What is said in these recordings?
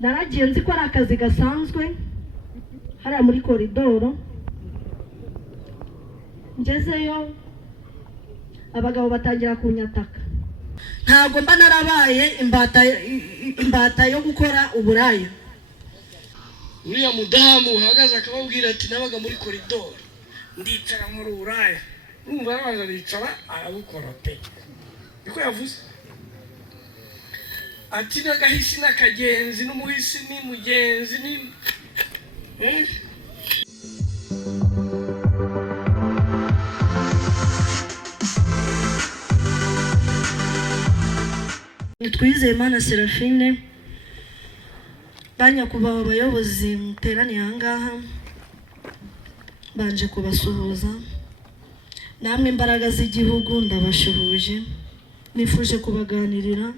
naragiye nzi ko ari akazi gasanzwe hariya muri koridoro. Ngezeyo abagabo batangira kunyataka. Ntabwo mba narabaye imbata yo gukora uburaya. Uriya mudamu uhagaze akababwira ati nabaga muri koridoro ndicara muri uburaya. Urumva araza aricara arabukora pe. Niko yavuze. Ati n'agahisi n'akagenzi n'umuhisi ni mugenzi ni Twizeyimana Serafine, banyakubaho abayobozi muteraniye ahangaha, banje kubasuhuza. Namwe imbaraga z'igihugu ndabashuhuje, nifuje kubaganirira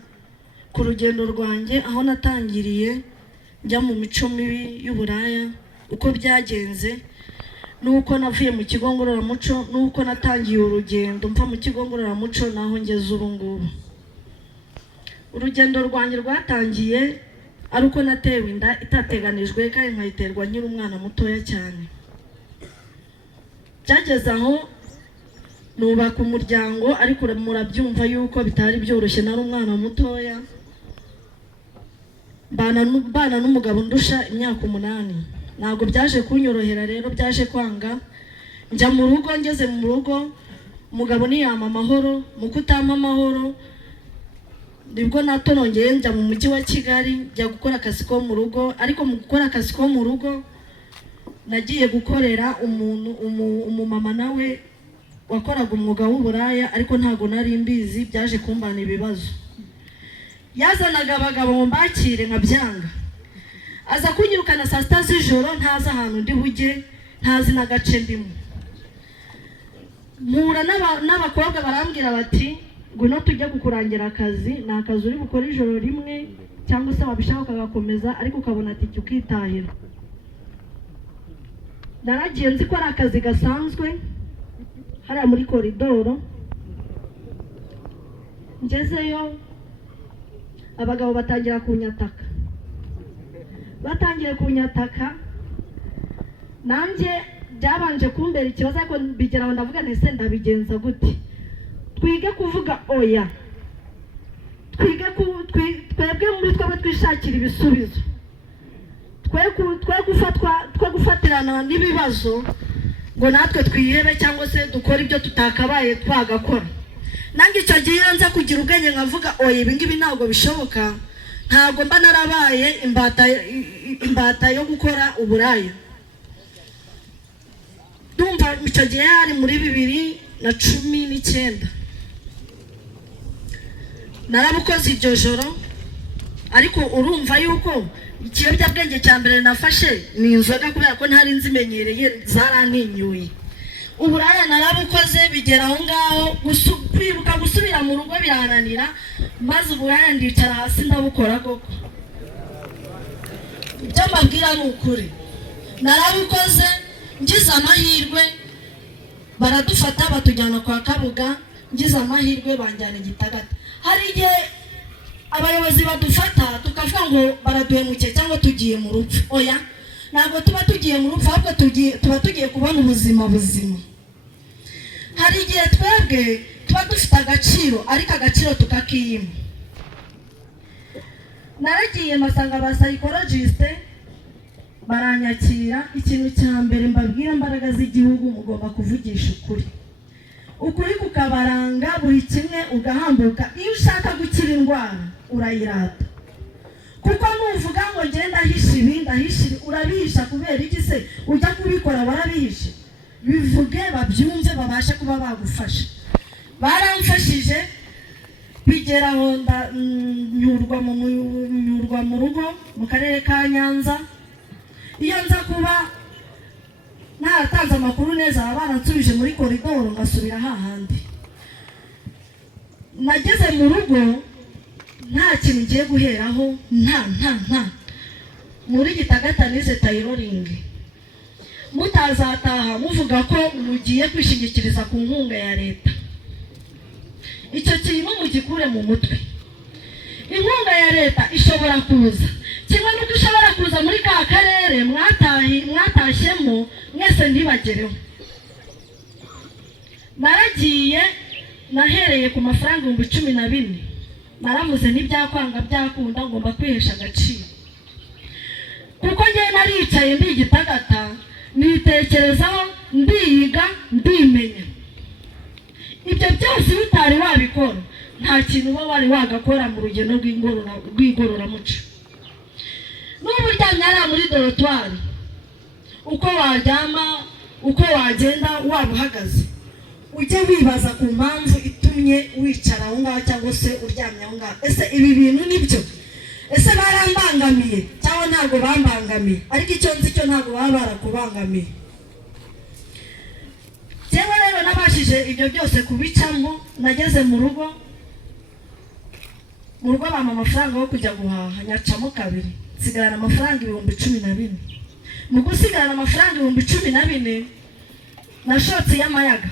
ku rugendo rwanjye aho natangiriye njya mu mico mibi y'uburaya, uko byagenze nuko navuye mu kigo ngororamuco, nuko natangiye urugendo mva mu kigo ngororamuco naho ngeze ubu ngubu. Urugendo rwanjye rwatangiye ari uko natewe inda itateganijwe kandi nkayiterwa nkiri umwana mutoya cyane. Byageze aho nubaka umuryango, ariko murabyumva yuko bitari byoroshye, nari umwana mutoya bana n'umugabo ndusha imyaka 8. Ntabwo byaje kunyorohera, rero byaje kwanga. Njya mu rugo, ngeze mu rugo umugabo niyama amahoro, mu kutampa amahoro nibwo natonongeye njya mu mujyi wa Kigali njya gukora akazi ko mu rugo. Ariko mu gukora akazi ko mu rugo nagiye gukorera umumama nawe wakoraga umwuga w'uburaya, ariko ntago nari mbizi. Byaje kumbana ibibazo. Yazanaga abagabo mbakire nkabyanga, aza kunyirukana saa 6 z'ijoro, ntazi ahantu ndi bujye, ntazi n'agace ndimo. Mpura n'abakobwa barambwira bati ngwino tujya kukurangira akazi, ni akazi uri bukora ijoro rimwe cyangwa se wabishaka ukagakomeza, ariko ukabona ati ukitahira. Naragiye nzi ko ari akazi gasanzwe hariya muri koridoro. Ngezeyo abagabo batangira kunyataka. Batangiye kunyataka, nanjye byabanje kumbera ikibazo, ariko bigeraho ndavuga nti se ndabigenza gute? Twige kuvuga oya, twebwe muri twebwe twishakira ibisubizo, twe gufatirana n'ibibazo ngo natwe twihebe cyangwa se dukora ibyo tutakabaye twagakora. Nange icyo gihe nza kugira ubwenge nkavuga oya, ibi ngibi ntabwo bishoboka, ntabwo mba narabaye imbata yo gukora uburaya. Ndumva icyo gihe hari muri 2019 narabukoze iryo joro. Ariko urumva yuko ikiyobyabwenge cya mbere nafashe ni inzoga, kubera ko ntari nzimenyereye, zarantinyuye. Uburaya narabukoze, bigera aho ngaho kwibuka gusubira mu rugo birananira, maze uburaya ndicara hasi ndabukora koko. Ibyo mbabwira ni ukuri, narabukoze. Ngize amahirwe baradufata batujyana kwa Kabuga, ngize amahirwe banjyana Gitagata. Hari igihe abayobozi badufata tukavuga ngo baraduhemukiye cyangwa tugiye mu rupfu. Oya, ntabwo tuba tugiye mu rupfu, ahubwo tuba tugiye kubona ubuzima buzima. Hari igihe twebwe tuba dufite agaciro, ariko agaciro tukakiyima. Naragiye masanga ba psychologist baranyakira. Ikintu cya mbere mbabwira, imbaraga z'igihugu mugomba kuvugisha ukuri. Ukuri kukabaranga buri kimwe ugahambuka. Iyo ushaka gukira indwara urayirata, kuko nuvuga ngo ngenda hisha ibi ndahisha, urabihisha kubera iki se? Ujya kubikora warabihishe. Bivuge babyumve, babashe kuba bagufasha. Baramfashije, bigeraho nyurwa mu rugo mu karere ka Nyanza. Iyo nza kuba naratanze amakuru neza, baransubije muri koridoro ngasubira hahandi. Nageze mu rugo nta kintu ngiye guheraho, nta muri Gitagata nize tailoring. Mutazataha muvuga ko mugiye kwishingikiriza ku nkunga ya leta. Icyo kintu mugikure mu mutwe. Inkunga ya leta ishobora kuza, kimwe n'uko karere mwatashyemo mwese ntibagereho. Naragiye nahereye ku mafaranga 14,000, naramuze n'ibyakwanga byakunda ngomba kwihesha agaciro, kuko njye naricaye ndigitagata nitekerezaho ndiyiga ndimenya. Ibyo byose bitari wabikora nta kintu uba wari wagakora mu rugendo rw'igororamuco. N'ubu uryamye ari muri dorotwari, uko waryama uko wagenda waba uhagaze, ujye wibaza ku mpamvu itumye wicara aho ngaho cyangwa se uryamye aho ngaho. Ese ibi bintu nibyo? Ese barambangamiye cyangwa ntabwo bambangamiye? Ariko icyo nzi cyo ntabwo baba barakubangamiye. Jewe rero nabashije ibyo byose kubicamo. Nageze mu rugo bampa amafaranga yo kujya guhaha, nyacamo kabiri, nsigarana amafaranga 14,000. Mu gusigarana amafaranga 14,000 nashotse y'amayaga,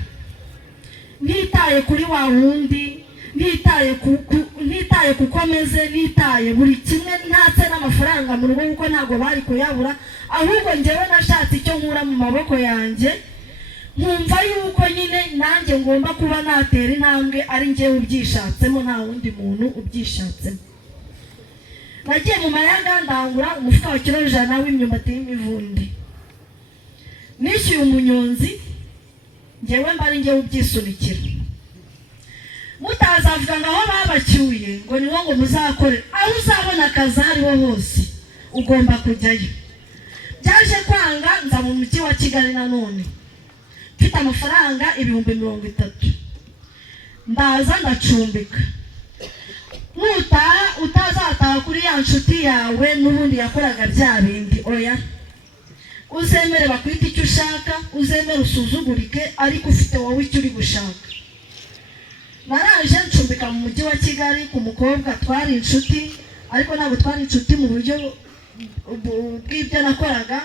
nitaye kuri wa wundi, nitaye kuko meze, nitaye buri kimwe, ntatse n'amafaranga mu rugo kuko ntabwo bari kuyabura. Ahubwo njyewe nashatse icyo nkura mu maboko yanjye, nkumva yuko nyine nanjye ngomba kuba natera intambwe ari njyewe ubyishatsemo, nta wundi muntu ubyishatsemo. Nagiye mu mayaga ndangura umufuka wa kilo 100 w'imyumbati y'imivundi, nishyuye umunyonzi, njyewe mbari njyewe ubyisunikira. Mutazavuga ngo aho babacyuye ngo niho ngo muzakore, aho uzabona akazi ariho hose ugomba kujyayo. Byaje kwanga nza mu mujyi wa Kigali nanone mfite amafaranga 30,000, ndaza ndacumbika. Nutaha utazataha kuri ya nshuti yawe n'ubundi yakoraga bya bindi, oya, uzemere bakwita icyo ushaka, uzemere usuzugurike, ariko ufite wowe icyo uri gushaka. Naraje ncumbika mu mujyi wa Kigali ku mukobwa twari inshuti, ariko ntabwo twari inshuti mu buryo bw'ibyo nakoraga.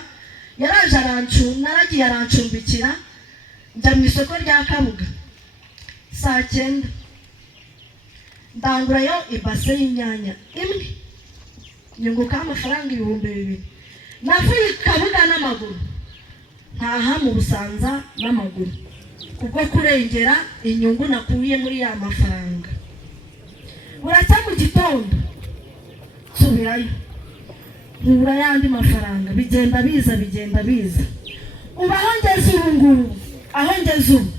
Naragiye arancumbikira, njya mu isoko rya Kabuga saa 9, ndangurayo ibase y'inyanya imwe, nyunguka amafaranga 2,000. Navuye Kabuga n'amaguru, ntaha mu Busanza n'amaguru, kubwo kurengera inyungu nakuye muri ya mafaranga. Buracya mu gitondo subirayo, nkura yandi mafaranga, bigenda biza. Uba aho ngeze ubu ngubu, aho ngeze ubu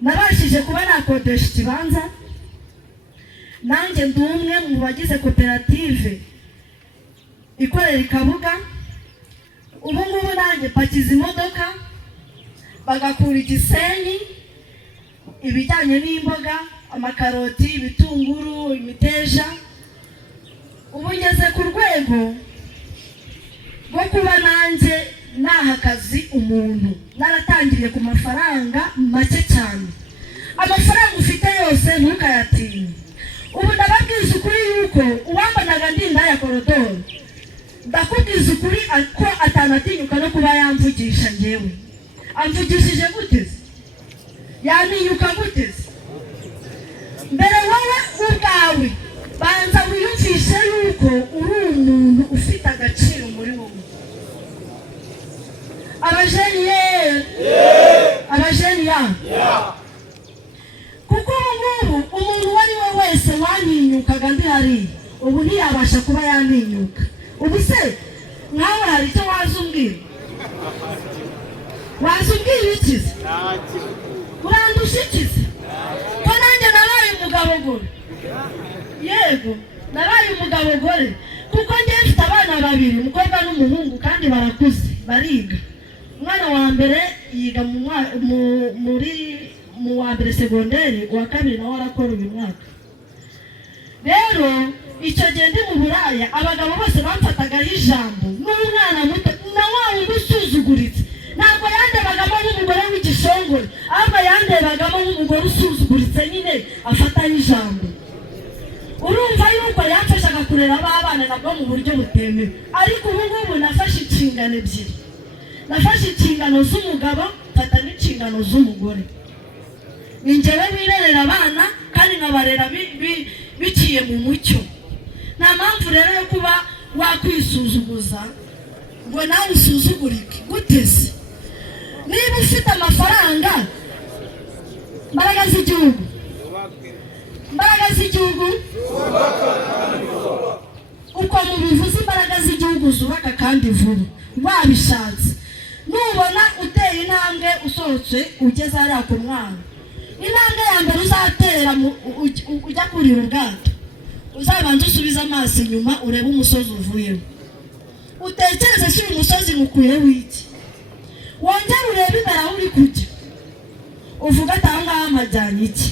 nabashije kuba nakodesha ikibanza, nanjye ndi umwe mu bagize koperative ikorera i Kabuga. Ubu ngubu nanjye pakiza imodoka bagakura Igisenyi ibijyanye n'imboga, amakaroti, ibitunguru, imiteja. Ubu ngeze ku rwego rwo kuba nanjye naha akazi umuntu. Naratangiriye ku mafaranga make cyane. Amafaranga ufite yose ntukayatinye. Ubu ndababwiza ukuri yuko uwambanaga ndinda ya korodoro, ndakubwiza ukuri ko atanatinyuka no kuba yamvugisha njyewe. Amvugishije gute? Yaninyuka gute? Mbere wowe ubwawe banza wiyumvishe yuko uri umuntu ufite agaciro muri wowe. Abajeni ya kuko ubu umuntu wari we wese waninyukaga ndi hari, ubu ntiyabasha kuba yaninyuka. Ubu se nkawe hari icyo wazumbwira? Wazumbwira iki? Urandusha iki? Ko nanjye nabaye umugabo gore. Yego, nabaye umugabo gore, kuko njye mfite abana 2, umukobwa n'umuhungu, kandi barakuze bariga. Umwana wa mbere yiga mu wa mbere segonderi, uwa kabiri nawe arakora uyu mwaka. Rero icyo gihe ndi mu Buraya, abagabo bose bamfatagaho ijambo n'umwana muto na wawe usuzuguritse. Ntabwo yandebagamo nk'umugore w'igishongore, ahubwo yandebagamo nk'umugore usuzuguritse nyine afataho ijambo. Urumva yuko yamfashaga kurera abana nabwo mu buryo butemewe. Ariko ubu ngubu nafashe inshingano ebyiri. Nafashe inshingano z'umugabo, mfata n'inshingano z'umugore. Ninjyewe birerera abana kandi nkabarera biciye mu mucyo. Nta mpamvu rero yo kuba wakwisuzuguza ngo nawe usuzugurike guteze. Niba ufite amafaranga, imbaraga z'igihugu uko mubivuze, imbaraga z'igihugu zubaka kandi vuba wabishatse. Nubona uteye intambwe usohotse ugeze hariya ku mwana, intambwe ya mbere uzatera ujya kurira ubwato, uzabanza usubiza amaso inyuma urebe umusozi uvuyeho, utekereze si uyu musozi ngukuyeho iki, wongere urebe imbere aho uri kujya, uvuga ati aho ngaho amajyanye iki.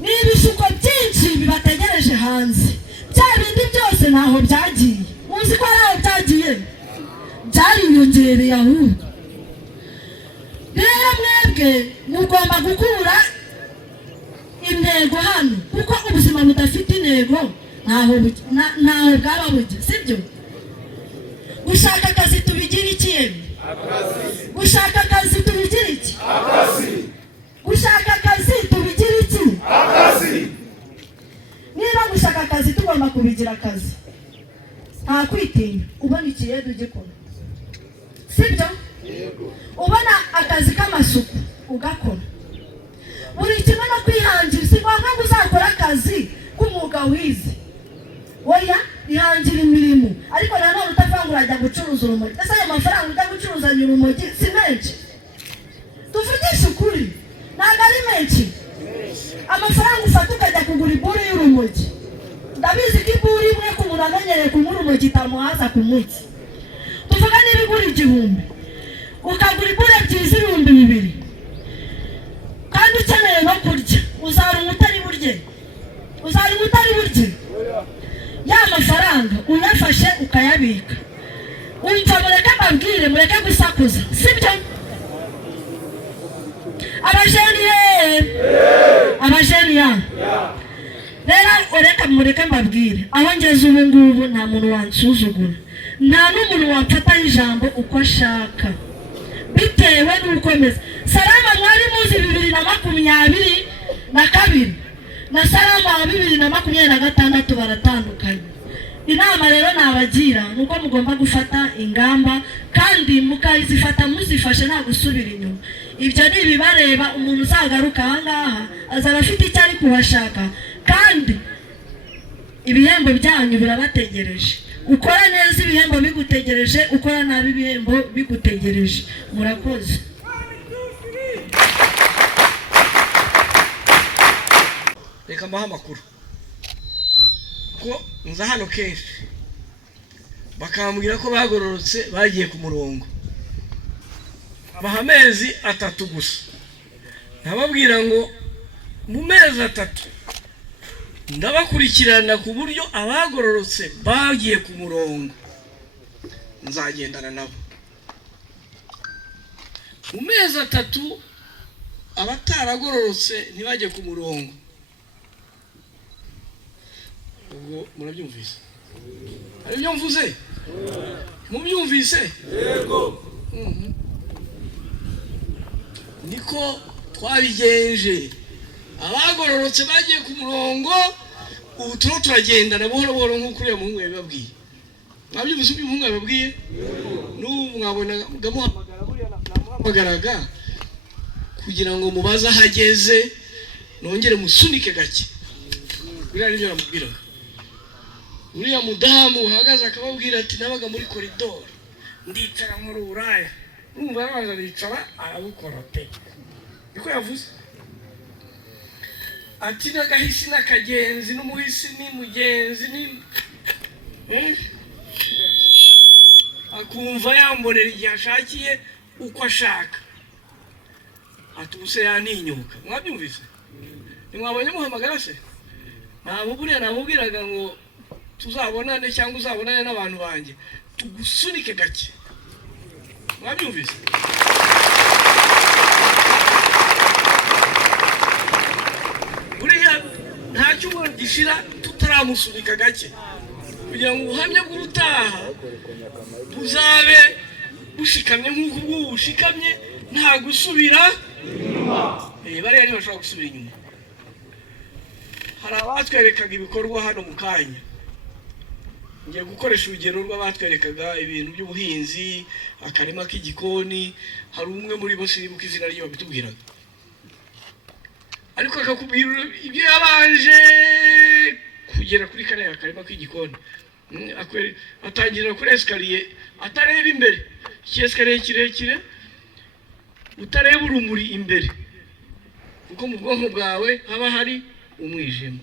N'ibishuko byinshi bibategereje hanze, bya bindi byose ntaho byagiye. Muzi ko ari aho byagiye, byariyongereye ahubwo. Rero mwebwe mugomba gukura intego hano, kuko ubuzima budafite intego ntaho bwaba bujya, sibyo? Gushaka akazi tubigira iki yemwe? Gushaka akazi tubigira iki? Gushaka akazi tubigira iki? Niba gushaka akazi tugomba kubigira akazi, nta kwitinya. Ubona ikiyede ugikora, sibyo? Ubona akazi k'amasuku ugakora. Buri kimwe no kwihangira, si ngombwa ngo uzakora akazi k'umwuga wize, oya, ihangira imirimo. Ariko nanone utavuga ngo urajya gucuruza urumogi. Ese ayo mafaranga ujya gucuruza urumogi si menshi? Tuvugishe ukuri, ntabwo ari menshi. Amafaranga ufata ukajya kugura iburi y'urumogi, ndabizi ko iburi imwe ku muntu amenyereye kunywa urumogi itamuhaza ku munsi. Tuvuga niba igura 1000, ukagura iburi ebyiri z'ibihumbi 2, kandi ukeneye no kurya, uzaruma utari burye? Ya mafaranga uyafashe ukayabika. Umva, mureke mbabwire, mureke gusakuza, sibyo? Abajeni ya rero mureke mbabwire, aho ngeze ubu ngubu nta muntu wansuzugura, nta n'umuntu wamfataho ijambo uko ashaka bitewe n'uko meze. Salama mwari muzi 2022 na Salama wa 2026 baratandukanye. Inama rero nabagira nuko mugomba gufata ingamba, kandi mukazifata muzifashe nta gusubira inyuma. Ibyo ni bibareba. Umuntu uzagaruka aha ngaha azaba afite icyo ari kuhashaka, kandi ibihembo byanyu birabategereje. Ukora neza ibihembo bigutegereje, ukora nabi ibihembo bigutegereje. Murakoze. Reka mbaha amakuru ko nza hano kenshi bakambwira ko bagororotse bagiye ku murongo. Abaha amezi 3 gusa, nababwira ngo mu mezi 3 ndabakurikirana ku buryo abagororotse bagiye ku murongo nzagendana nabo. Mu mezi 3 abataragororotse ntibajye ku murongo. Ubwo murabyumvise? Ari byo mvuze? Mubyumvise? Yego. Niko twabigenje. Abagororotse bagiye ku murongo, ubu turagendana buhoro buhoro nk'uko uriya muhungu yabibabwiye. Mwabyumvise uko umuhungu yabibabwiye? N'ubu mwabona gamuhamagara, buriya namuhamagaraga kugira ngo mubaze ahageze, nongere musunike gake. Buriya nibyo namubwiraga. Uriya mudamu uhagaze akababwira ati nabaga muri koridoro ndicara muri Buraya. Urumva yabaza bicara arabukora pe. Niko yavuze. Ati n'agahisi n'akagenzi n'umuhisi ni mugenzi ni akumva yambonera igihe ashakiye uko ashaka. Atuse yantinyuka. Mwabyumvise? Nimwabonye muhamagara se? Ntabwo buriya namubwiraga ngo tuzabonane cyangwa uzabonane n'abantu banjye, tugusunike gake. Mwabyumvise? Buriya nta cyumweru gishira tutaramusunika gake, kugira ngo ubuhamya bw'ubutaha buzabe bushikamye nk'uko ubwo bushikamye, nta gusubira inyuma. Bariya ntibashobora gusubira inyuma. Hari abatwerekaga ibikorwa hano mu kanya, ngiye gukoresha urugero rw'abatwerekaga ibintu by'ubuhinzi, akarima k'igikoni. Hari umwe muri bo sinibuka izina rye babitubwiraga, ariko akakubwira ibyo yabanje kugera kuri kariya akarima k'igikoni. Atangirira kuri esikariye atareba imbere, esikariye kirekire utareba urumuri imbere, kuko mu bwonko bwawe haba hari umwijima.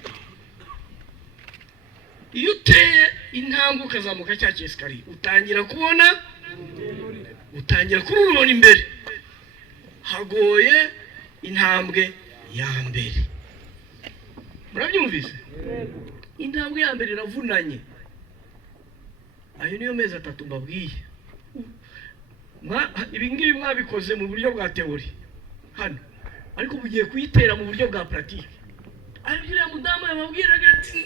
Iyo uteye intambwe ukazamuka cya esikariye utangira kubona, utangira kurubona imbere. Hagoye intambwe ya mbere. Murabyumvise? Intambwe ya mbere iravunanye. Ayo niyo mezi 3 mbabwiye. Ibi ngibi mwabikoze mu buryo bwa teori hano, ariko mugiye kuyitera mu buryo bwa pratique. Aribyo mudamu yababwiraga ati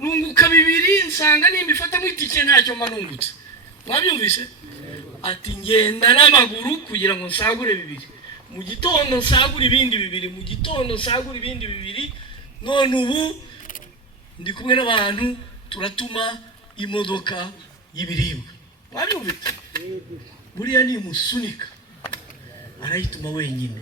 nunguka 2 nsanga nimbifata mu itike ntacyo manungutse. Mwabyumvise? Ati ngenda n'amaguru kugira ngo nsagure 2, mu gitondo nsagura ibindi 2, mu gitondo nsagura ibindi 2. None ubu ndi kumwe n'abantu turatuma imodoka y'ibiribwa. Mwabyumvise? Buriya ni musunika arayituma wenyine.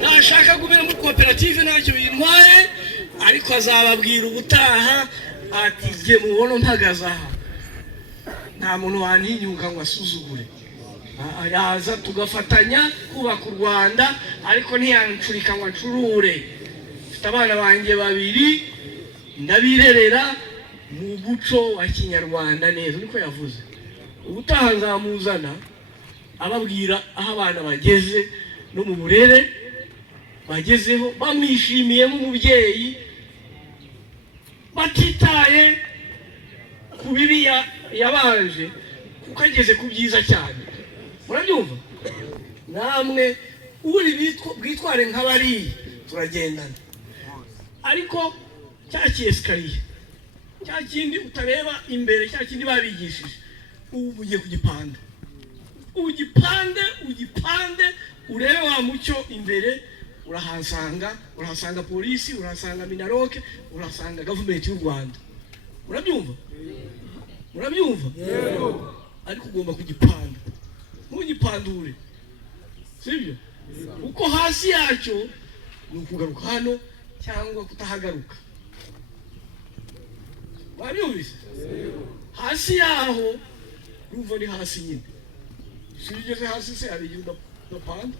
Nashaka gumira muri koperative ntacyo bintwaye, ariko azababwira ubutaha ati je mubona mpagaze aha nta muntu wantinyuka ngo asuzugure. Yaza tugafatanya kubaka u Rwanda, ariko ntiyancurika ngo ncurure. Mfite abana banjye 2 ndabirerera mu buco wa Kinyarwanda neza, niko yavuze. Ubutaha nzamuzana ababwira aho abana bageze no mu burere bagezeho, bamwishimiye nk'umubyeyi, batitaye ku bibi yabanje, kuko ageze ku byiza cyane. Murabyumva? Namwe uri bwitware nk'abari turagendana, ariko cya esikariye, cya kindi utareba imbere, cya kindi babigishije, ubu ugiye kugipanda. Ugipande urebe wa mucyo imbere. Urahasanga polisi, urahasanga minaroke, urahasanga government y'u Rwanda. Murabyumva? Murabyumva? Yego. Ariko ugomba kugipanda. Ntugipandure. Sibyo? Uko hasi yacyo ni ukugaruka hano cyangwa kutahagaruka. Mwabyumvise? Hasi yaho urumva ni hasi nyine. Sibigeze hasi se hari igihe udapanda.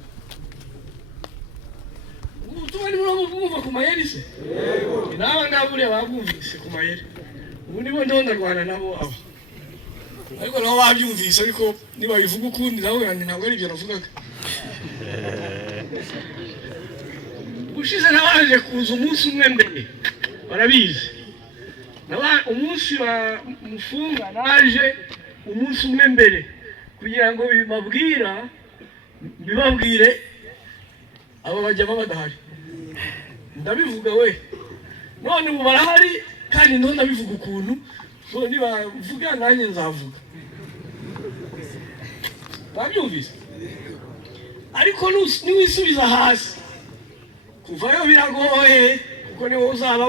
Ubutumwa ni mwumva ku mayeri se? Yego. Nawe ngaburiya babumvise ku mayeri. Ubu nibo ndondarwana nabo abo. Ariko nabo babyumvise, ariko niba bivuga ukundi nabo ntabwo ari byo navugaga. Ushize nabaje kuza umunsi umwe mbere, barabizi. Umunsi wa mufunga naje umunsi umwe mbere kugira ngo bibabwire abo bajyamo badahari. Ndabivuga we, none ubu barahari kandi ndo ndabivuga ukuntu, so nibavuga nanjye nzavuga. Babyumvise? Ariko niwisubiza hasi kuvayo biragoye, kuko niwo uzaba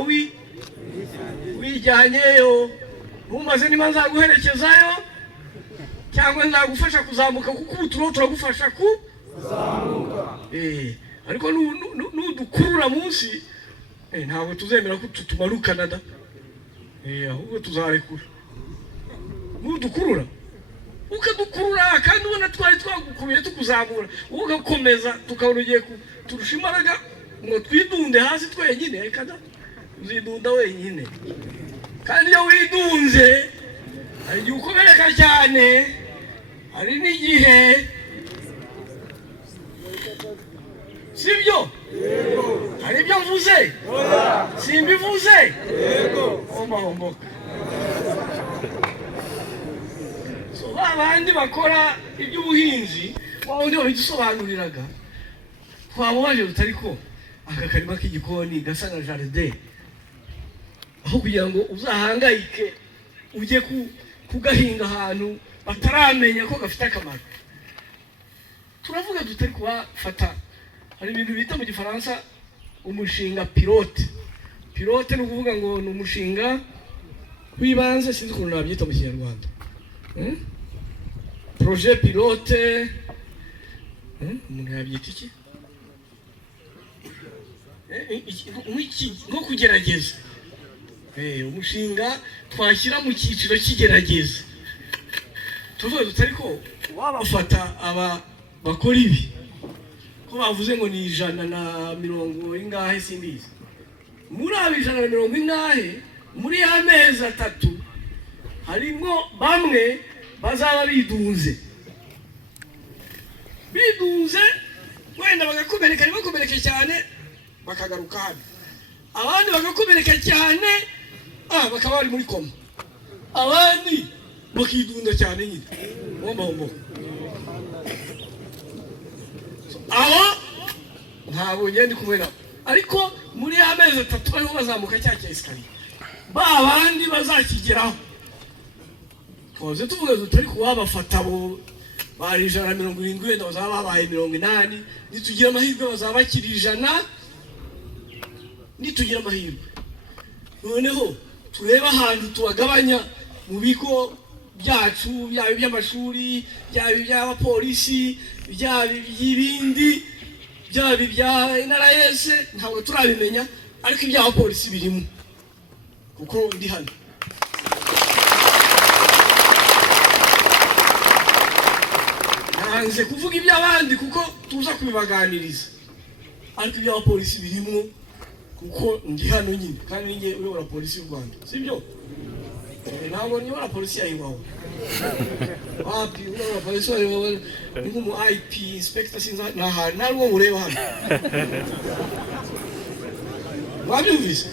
wijyanyeyo. Ntumaze niba nzaguherekezayo cyangwa nzagufasha kuzamuka, kuko ubu turagufasha kuzamuka. Ariko nudukurura munsi ntabwo tuzemera ko tumarukana da. Ahubwo tuzarekura. Nudukurura ukadukurura kandi ubona twari twagukuruye tukuzamura, ugakomeza tukabona ugiye turusha imbaraga ngo twidunde hasi twenyine. Reka da, uzidunda wenyine. Kandi iyo widunze hari igihe ukomereka cyane, hari n'igihe, sibyo? Hari ibyo mvuze? Simbivuze? Homboka. So babandi bakora iby'ubuhinzi wawundi babidusobanuriraga, twamubaje rutariko aka karima k'igikoni gasa na jardin, aho kugira ngo uzahangayike ujye kugahinga ahantu bataramenya ko gafite akamaro. Turavuga tutari kubafata. Hari ibintu bita mu Gifaransa umushinga pilote. Pilote ni ukuvuga ngo ni umushinga w'ibanze, sinzi ukuntu nabyita mu Kinyarwanda. Projet pilote, umuntu yabyita iki? Nko kugerageza. Umushinga twashyira mu cyiciro cy'igerageza. Tuvuga tutari ko wabafata aba bakora ibi ko bavuze ngo ni 120 ingahe simbizi. Muri abo 120 ingahe, muri amezi 3 harimo bamwe bazaba bidunze wenda bagakomereka cyane bakagaruka hano, abandi bagakomereka cyane bakaba bari muri koma, abandi bakidunda cyane nyine bombo. Abo ntabwo ngende kubera, ariko muri amezi 3 bariho bazamuka cya esikariye, babandi bazakigeraho. Koze tuvuga tutari kuwabafata bo bari 170 wenda bazaba babaye 80, nitugira amahirwe bazaba bakiri 100, nitugira amahirwe. Noneho tureba ahantu tubagabanya mu bigo byacu, byaba iby'amashuri, byaba iby'abapolisi, byaba iby'ibindi, byaba ibya NRS, ntabwo turabimenya, ariko iby'abapolisi birimo kuko ndi hano. Nanze kuvuga iby'abandi kuko tuza kubibaganiriza, ariko iby'abapolisi birimo kuko ndi hano nyine, kandi ninjye uyobora polisi y'u Rwanda, sibyo? Ntabwo nyobora polisi yayiwawe. Wapi uyobora polisi yayiwawe ni nk'umu IP inspector sinza nahari, ntabwo mureba hano. Wabyumvise?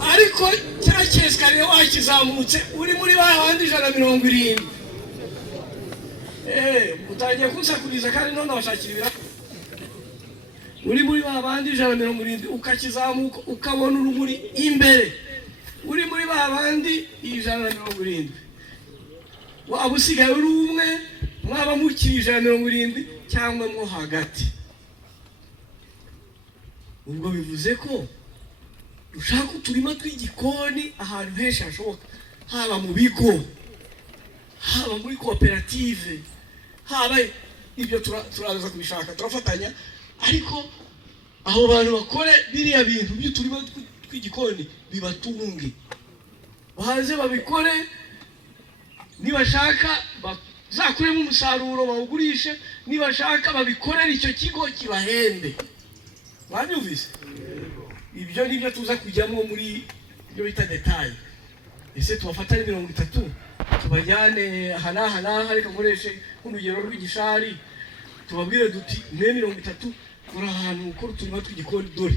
Ariko cya cyeskariye wakizamutse uri muri babandi 170. Utangiye kunsakuriza kandi none bashakira ibira. Uri muri babandi 170 ukakizamuka ukabona urumuri imbere. Uri muri babandi 170. Waba usigaye uri umwe, mwaba mukiri 170 cyangwa mwo hagati. Ubwo bivuze ko ushaka uturima tw'igikoni ahantu henshi hashoboka, haba mu bigo, haba muri koperative, haba ibyo turaza kubishaka turafatanya, ariko aho bantu bakore biriya bintu by'uturima tw'igikoni bibatunge, bahaze babikore, nibashaka bazakuremo umusaruro bawugurishe, nibashaka babikorera icyo kigo kibahembe. Babyumvise? Ibyo nibyo tuza kujyamo muri ibyo bita detail. Ese tubafatanye 30 tubajyane hana ariko nkoreshe nk'urugero rw'igishari, tubabwire duti ne 30 kuri ahantu ukora uturima tw'igikoni dore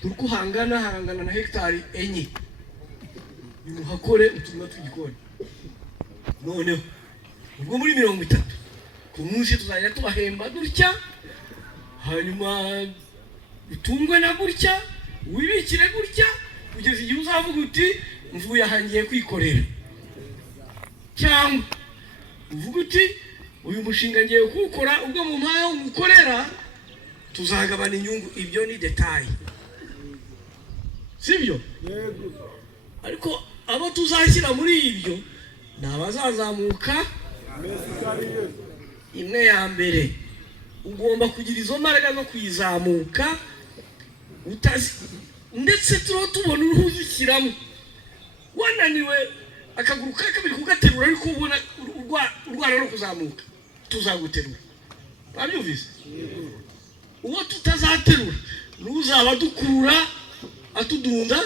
turiko hangana na hectare enye, yuhakore uturima tw'igikoni. Noneho ubwo muri 30 ku munsi tuzajya tubahemba dutya, hanyuma utungwe na gutya, wibikire gutya, kugeza igihe uzavuga uti mvuye ahangiye kwikorera, cyangwa uvuga uti uyu mushinga ngiye kuwukora, ubwo mu mpaye umukorera tuzagabana inyungu. Ibyo ni detail, sibyo? Ariko abo tuzashyira muri ibyo ni abazazamuka imwe ya mbere. Ugomba kugira izo mbaraga zo kuyizamuka ndetse tubona uruhu uzishyiramo, wananiwe akaguru ka kabiri kugaterura ariko ubona urwara no kuzamuka, tuzaguterura. Babyumvise? Uwo tutazaterura n'uzaba dukurura atudunda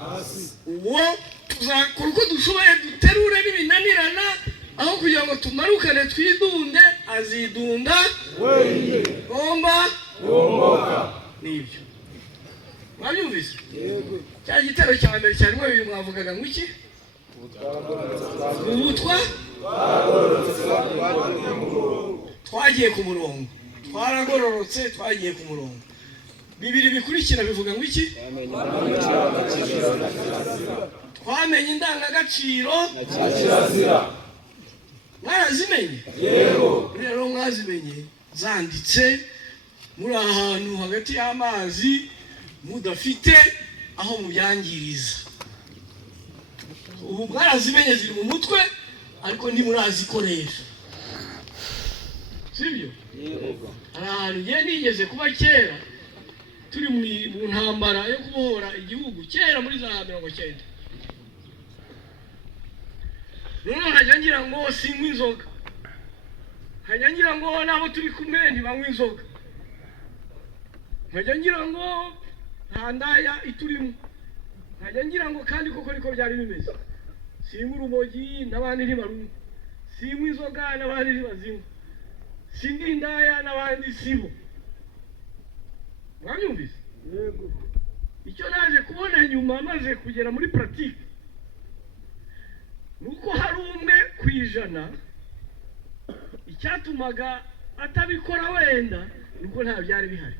hasi, uwo tuzakora uko dushoboye duterure n'ibinanirana, aho kugira ngo tumarukane twidunde, azidunda wenyine. Bomboka nibyo. Babyumvise? Yego. Cya gitero cya mbere cyarimo bibiri mwavugaga ngo iki? Ubutwa twagiye ku murongo, twaragororotse twagiye ku murongo. Bibiri bikurikira bivuga ngo iki? Twamenye indangagaciro na kirazira. Mwarazimenye? Yego. Rero mwazimenye zanditse muri ahantu hagati y'amazi mudafite aho mubyangiriza. Ubu mwarazimenye ziri mu mutwe ariko ntimurazikoresha, sibyo? Hari ahantu ngiye nigeze kuba kera turi mu ntambara yo kubohora igihugu kera muri za 90. Noneho nkajya ngira ngo sinywa inzoga, nkajya ngira ngo nabo turi kumwe ntibanywa inzoga, nkajya ngira ngo nta ndaya iturimo, nkajya ngira ngo kandi koko niko byari bimeze. Sinywa urumogi n'abandi ntibarunywa, sinywa inzoga n'abandi ntibazinywa, sinywa indaya n'abandi sibo. Mwabyumvise? Yego. Icyo naje kubona nyuma maze kugera muri pratique nuko hari umwe ku ijana icyatumaga atabikora wenda nuko nta byari bihari,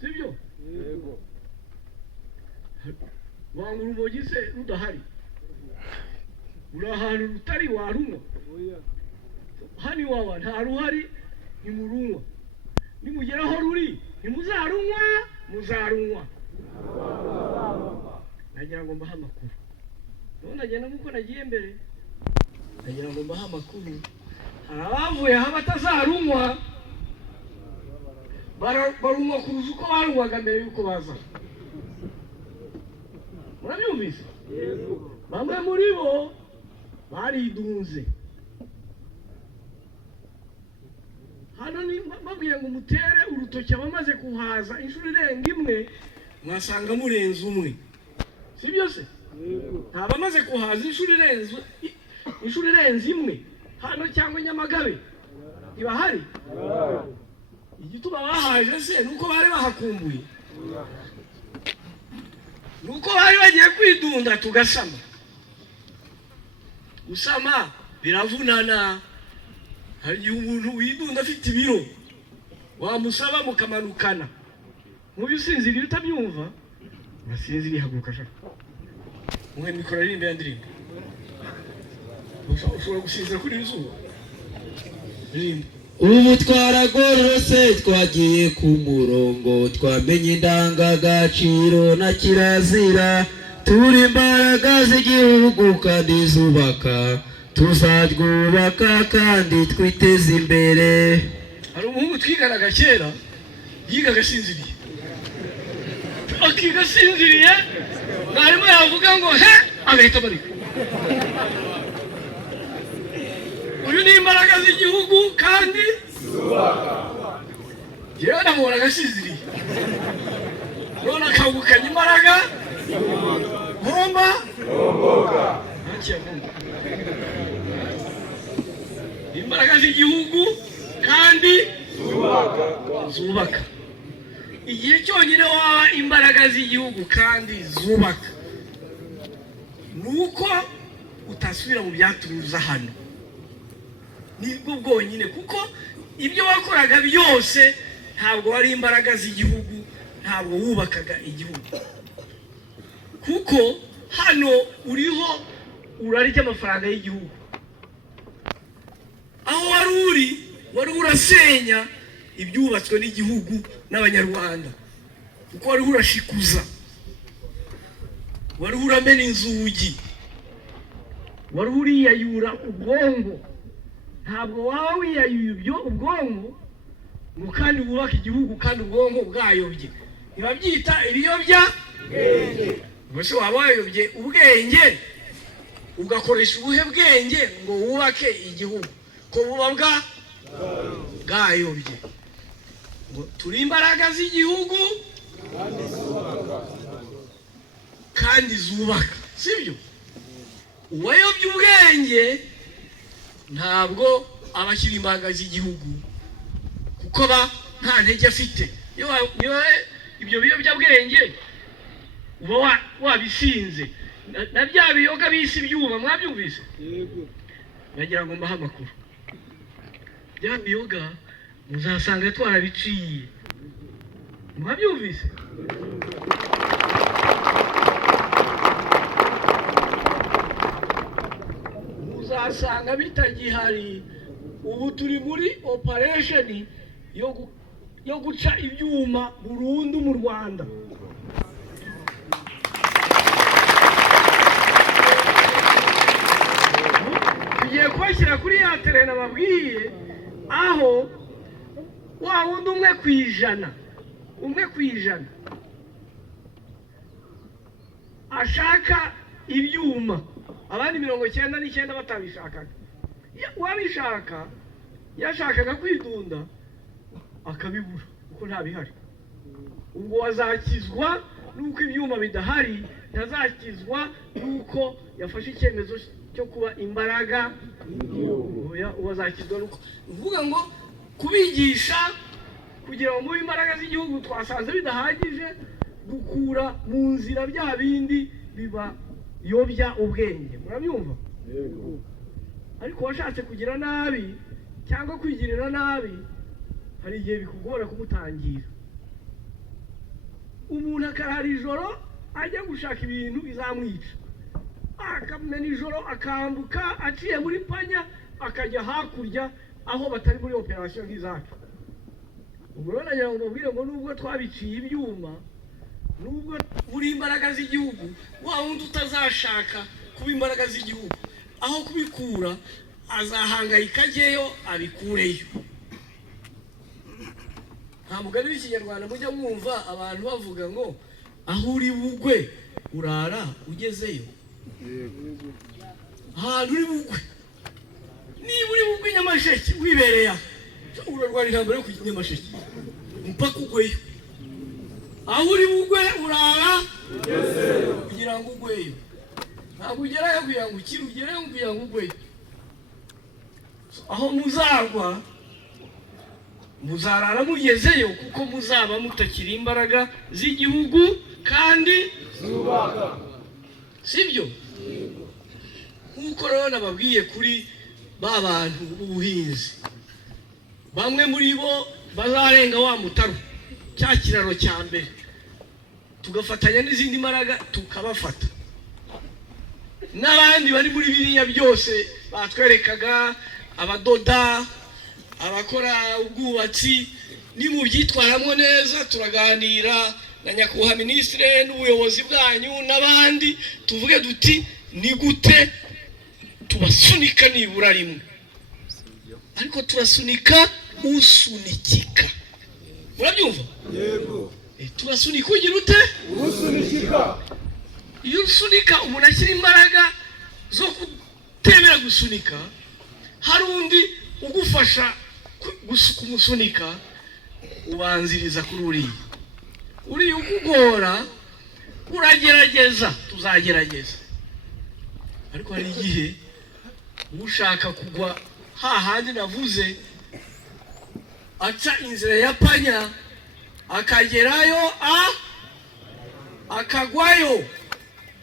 sibyo? Yego. Wanga urumogi se rudahari, uri ahantu rutari warunywa, hani wawa nta ruhari ntimurunywa, nimugeraho ruri ntimuzarunywa, muzarunywa. Nagira ngo mbahe amakuru, none agenda nk'uko nagiye mbere, nagira ngo mbahe amakuru. Hari abavuye aho batazarunywa, barunywa kuruza uko barunywaga mbere y'uko baza. Murabyumvise? Bamwe muri bo baridunze. Hano ni babwiye ngo mutere urutoki abamaze kuhaza inshuro irenga imwe, mwasanga murenze umwe, sibyo se? Nta bamaze kuhaza inshuro irenze imwe hano cyangwa Nyamagabe ibahari. Igituma bahaje se nuko bari bahakumbuye, nuko bari bagiye kwidunda tugasama. Gusama biravunana. Hari umuntu widunda afite ibiro wamusaba mukamanukana, mubisinzira utabyumva, nasinzira ihaguruka shaka mwe mikora rimbe yandirimba. Ushobora gusinzira kuri izuba rimbe. Ubu twaragororotse twagiye ku murongo, twamenye indangagaciro na kirazira, turi imbaraga z'igihugu kandi zubaka, tuzarwubaka kandi twiteze imbere. Hari umuhungu twiganaga kera yigaga asinziriye, akiga asinziriye, mwarimu yavuga ngo he agahita amarika. Uyu ni imbaraga z'igihugu kandi yewe namubonaga asinziriye, none akangukanye imbaraga nkomba imbaraga z'igihugu kandi zubaka. Igihe cyonyine waba imbaraga z'igihugu kandi zubaka nuko utasubira mu byaturuza hano, nibwo bwonyine, kuko ibyo wakoraga byose ntabwo wari imbaraga z'igihugu, ntabwo wubakaga igihugu, kuko hano uriho urarya amafaranga y'igihugu. Aho wari urasenya ibyubatswe n'igihugu n'abanyarwanda, kuko wari urashikuza, wari uramena inzugi, wari uriyayura ubwongo. Ntabwo waba wiyayuye ibyo ubwongo ngo kandi wubaka igihugu kandi ubwongo bwayobye. Ntibabyita ibiyobya bwenge. Mbese waba wayobye ubwenge ugakoresha ubuhe bwenge ngo wubake igihugu ko buba bwayobye. Ngo turi imbaraga z'igihugu kandi zubaka, sibyo? Uwayobye ubwenge ntabwo abashyira imbaraga z'igihugu, kuko nta ntege afite. Ibyo biyobyabwenge uba wabisinze, na bya biyoga bisi ibyuma, mwabyumvise? Nagira ngo mbahe amakuru. Bya biyoga muzasanga twarabiciye, mwabyumvise? muzasanga bitagihari. Ubu turi muri operation yo guca ibyuma burundu mu Rwanda. Tugiye kubashyira kuri ya terena babwiye, aho wa wundi umwe ku ijana ashaka ibyuma, abandi 99 batabishakaga. Uwabishaka yashakaga kwidunda akabibura kuko nta bihari. Ubwo wazakizwa nuko ibyuma bidahari, ntazakizwa nuko yafashe icyemezo cyo kuba imbaraga. Wazakizwa nuko uvuga ngo kubigisha kugira ngo mube imbaraga z'igihugu twasanze bidahagije, dukura mu nzira bya bindi biba yobya ubwenge. Murabyumva? Ariko washatse kugira nabi cyangwa kwigirira nabi, hari igihe bikugora kumutangira. Umuntu akarara ijoro ajya gushaka ibintu bizamwica, akamena ijoro akambuka aciye muri panya akajya hakurya aho batari muri operasiyo nk'izacu. Ubwo rero nagira ngo mubwire ngo nubwo twabiciye ibyuma, nubwo buri imbaraga z'igihugu, wa wundi utazashaka kuba imbaraga z'igihugu, aho kubikura azahangayika ajyeyo abikureyo. Nta mugani w'ikinyarwanda mujya mwumva abantu bavuga ngo aho uri bugwe urara ugezeyo. Ahantu uri bugwe, niba uri bugwe Nyamasheke wibereye aho, urarwara intambara yo kujya Nyamasheke mpaka ugweyo. Aho uri bugwe urara ugezeyo kugira ngo ugweyo. Ntabwo ugerayo kugira ngo ukire, ugerayo kugira ngo ugweyo. Aho muzagwa muzarara mugezeyo, kuko muzaba mutakiri imbaraga z'igihugu kandi zubaka. Sibyo? Nkuko rero nababwiye kuri ba bantu b'ubuhinzi, bamwe muri bo bazarenga wa mutaro, cya kiraro cya mbere, tugafatanya n'izindi mbaraga tukabafata. N'abandi bari muri biriya byose batwerekaga, abadoda, abakora ubwubatsi, ni mu byitwaramo neza. Turaganira na nyakubahwa minisitiri n'ubuyobozi bwanyu n'abandi, tuvuge duti ni gute tubasunika nibura rimwe, ariko turasunika usunikika. Murabyumva? Yego. Turasunika ugira ute? Usunikika. Iyo usunika umuntu ashyira imbaraga zo kutemera gusunika, hari undi ugufasha kumusunika, ubanziriza kuri uriya ukugora, uragerageza, tuzagerageza. Ariko hari igihe ushaka kugwa hahandi navuze, aca inzira ya panya akagerayo akagwayo.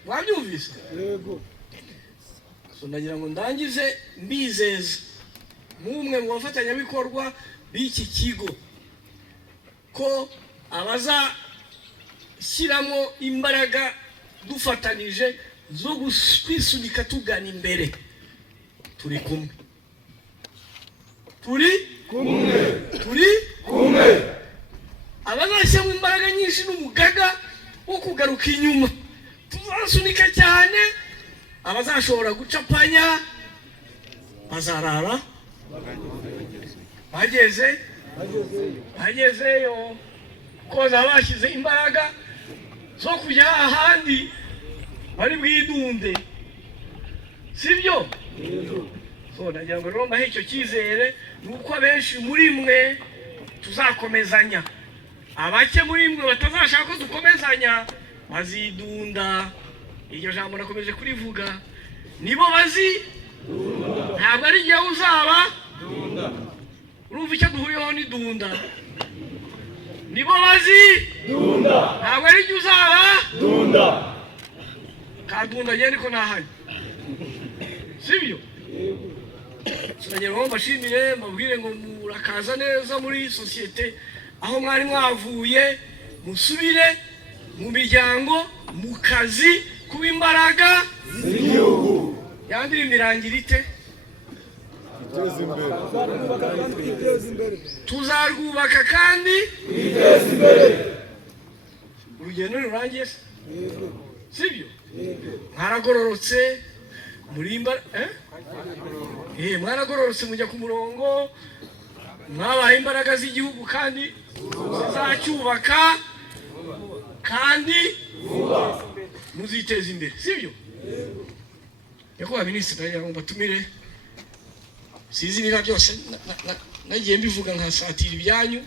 Mwabyumvise? Yego. So nagira ngo ndangize mbizeza mumwe mu bafatanyabikorwa b'iki kigo ko abazashyiramo imbaraga dufatanije zo kwisunika tugana imbere. Turi kumwe. Abazashyiramo imbaraga nyinshi n'umugaga wo kugaruka inyuma, tuzasunika cyane. Abazashobora gucapanya bazarara bagezeyo, koza bashyize imbaraga zo kujya ahandi bari bwidunde. Sibyo? So nagira ngo rero mbahe icyo cyizere, nuko abenshi muri mwe tuzakomezanya, abake muri mwe batazashaka ko dukomezanya bazidunda. Iryo jambo nakomeje kurivuga, nibo bazi ntabwo ari igihe uzaba dunda. Urumva icyo duhuriyeho ni dunda. Nibo bazi dunda, ntabwo ari igihe uzaba dunda. Kadunda njye niko nahari. Sibyo? Tunagira ngo mbashimire, mbabwire ngo murakaza neza muri sosiyete aho mwari mwavuye, musubire mu miryango, mu kazi, kuba imbaraga z'igihugu. Yandiri mirangira ite? tuzarwubaka kandi urugendo rurangiye sibyo mwaragororotse murimba mwaragororotse mujya ku murongo mwabaye imbaraga z'igihugu kandi zizacyubaka kandi muziteza imbere sibyo nyakubahwa minisitiri nagira ngo batumire sinzi niba byose nagiye mbivuga nkasatira ibyanyu